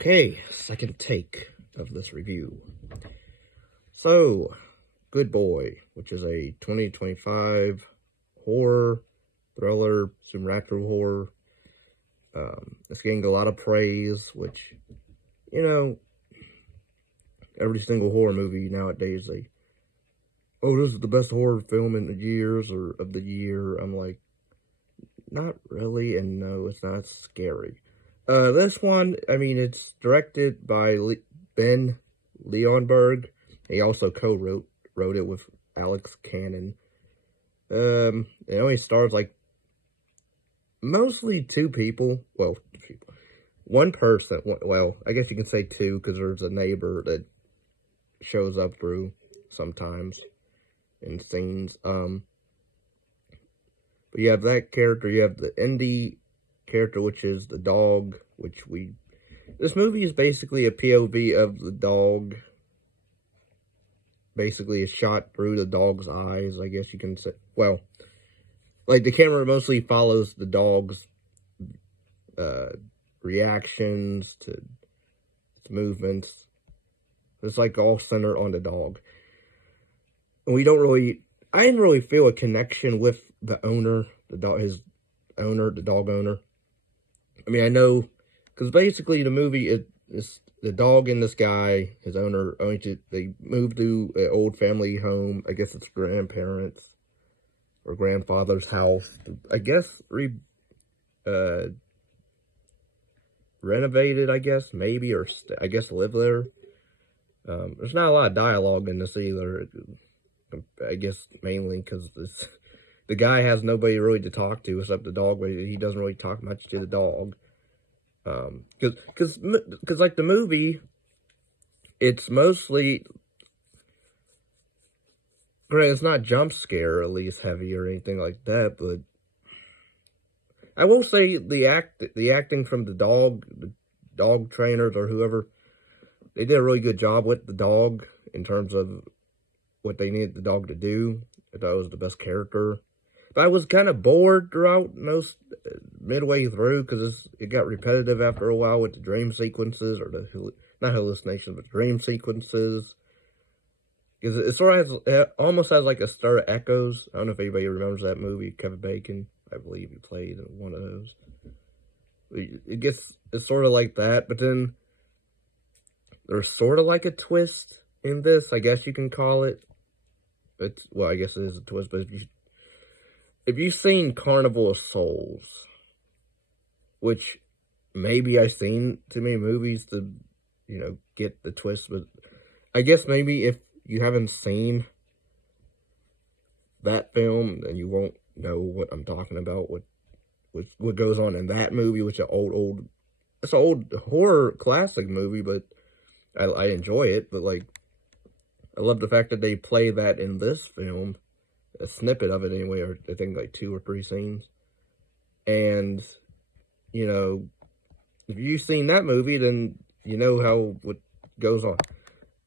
Okay, second take of this review. So, Good Boy, which is a 2025 horror, thriller, supernatural horror. It's getting a lot of praise, which, you know, every single horror movie nowadays, this is the best horror film in the years or of the year. I'm like, not really, and no, it's not scary. This one, it's directed by Ben Leonberg. He also wrote it with Alex Cannon. It only stars mostly two people. Well, one person. Well, I guess you can say two because there's a neighbor that shows up through sometimes in scenes. But you have that character. You have the indie character, which is the dog. This movie is basically a POV of the dog. Basically, a shot through the dog's eyes, I guess you can say. Well, the camera mostly follows the dog's reactions to its movements. It's all centered on the dog. And I didn't really feel a connection with the owner, the dog owner. I know, because basically the movie is the dog and this guy, his owner, they moved to an old family home. I guess it's grandparents or grandfather's house. I guess renovated, I guess, maybe, or I guess live there. There's not a lot of dialogue in this either. I guess mainly because the guy has nobody really to talk to except the dog, but he doesn't really talk much to the dog. Because the movie, it's mostly, granted, it's not jump scare, at least heavy or anything like that, but I will say the acting from the dog trainers or whoever, they did a really good job with the dog in terms of what they needed the dog to do. I thought it was the best character. But I was kind of bored throughout midway through because it got repetitive after a while with the dream sequences, or not hallucinations, but dream sequences. Because it almost has a stir of echoes. I don't know if anybody remembers that movie, Kevin Bacon. I believe he played in one of those. It's sort of like that, but then there's sort of like a twist in this, I guess you can call it. I guess it is a twist, but if you've seen Carnival of Souls, which maybe I've seen too many movies to, get the twist, but I guess maybe if you haven't seen that film, then you won't know what I'm talking about, what goes on in that movie, which it's an old horror classic movie, but I enjoy it, but I love the fact that they play that in this film, a snippet of it anyway, or I think 2 or 3 scenes. And, if you've seen that movie, then you know what goes on,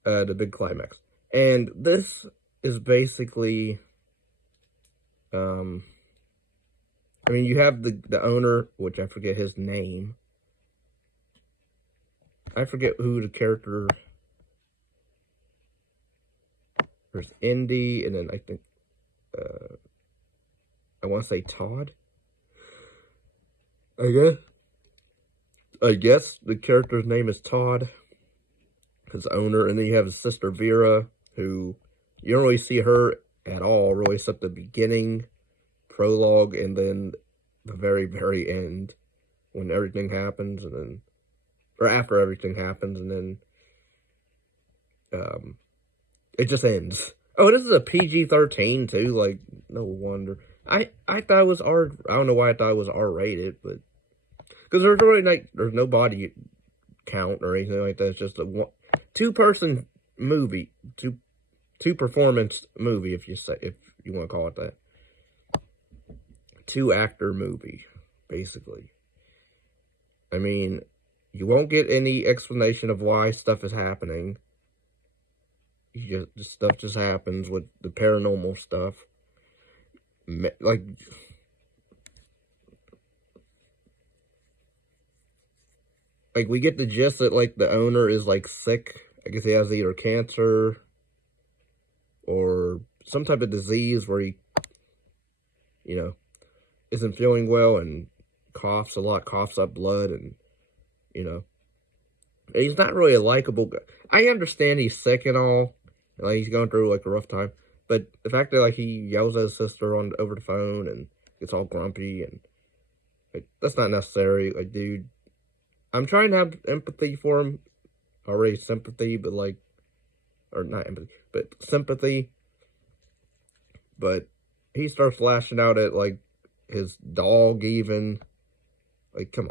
the big climax. And this is basically, you have the owner, which I forget his name. I forget who the character. There's Indy, and then I think, I want to say Todd. I guess the character's name is Todd, his owner, and then you have his sister Vera, who you don't really see her at all, really, except the beginning, prologue, and then the very, very end, when everything happens, or after everything happens, and then, it just ends. Oh, this is a PG-13 too. No wonder. I thought it was R. I don't know why I thought it was R-rated, but because there's really there's no body count or anything like that. It's just a two-person movie, two performance movie, if you want to call it that. 2-actor movie, basically. You won't get any explanation of why stuff is happening. Stuff just happens with the paranormal stuff. like, we get the gist that, like, the owner is, like, sick. I guess he has either cancer or some type of disease where he, you know, isn't feeling well and coughs a lot, coughs up blood, and, you know, he's not really a likable guy. I understand he's sick and all, like, he's going through, like, a rough time, but the fact that, like, he yells at his sister over the phone and gets all grumpy, and, like, that's not necessary. Like, dude, I'm trying to have empathy for him, already sympathy, but, like, or not empathy, but sympathy, but he starts lashing out at, like, his dog even. Like, come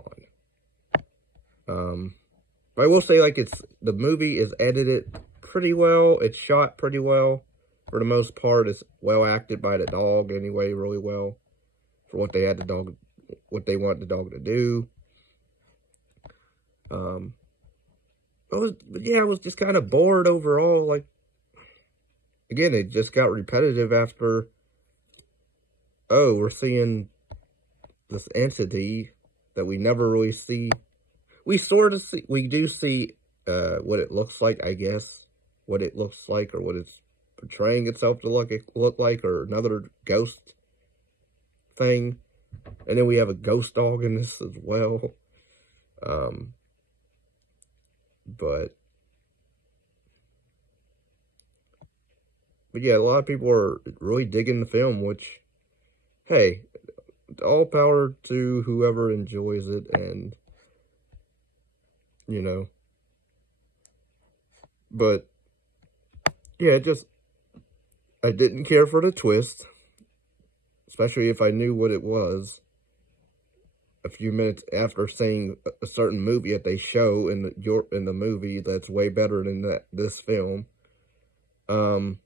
on. But I will say, like, the movie is edited pretty well. It's shot pretty well. For the most part, it's well acted by the dog anyway, really well. For what they want the dog to do. But yeah, I was just kind of bored overall. Like, again, it just got repetitive after, oh, we're seeing this entity that we never really see. We do see what it looks like, I guess. What it looks like, or what it's portraying itself to look like, or another ghost thing. And then we have a ghost dog in this as well. But yeah, a lot of people are really digging the film, which, hey, all power to whoever enjoys it, and, you know, but, yeah, I didn't care for the twist, especially if I knew what it was a few minutes after seeing a certain movie that they show in the movie that's way better than this film. And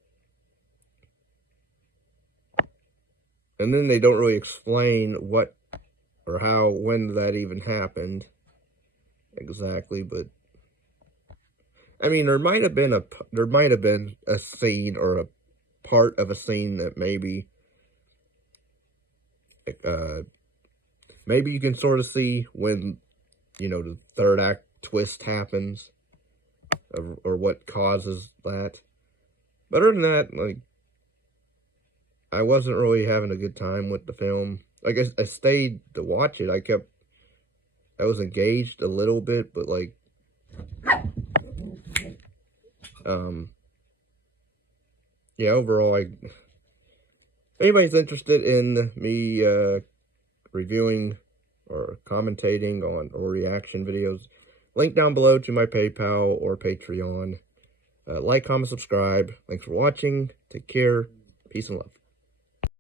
then they don't really explain what or how, when that even happened exactly, but I mean, there might have been a scene or a part of a scene that maybe maybe you can sort of see when, you know, the third act twist happens, or what causes that. But other than that, like, I wasn't really having a good time with the film. Like, I stayed to watch it. I was engaged a little bit, but, like, yeah, overall, if anybody's interested in me, reviewing or commentating on or reaction videos, link down below to my PayPal or Patreon. Like, comment, subscribe. Thanks for watching. Take care. Peace and love.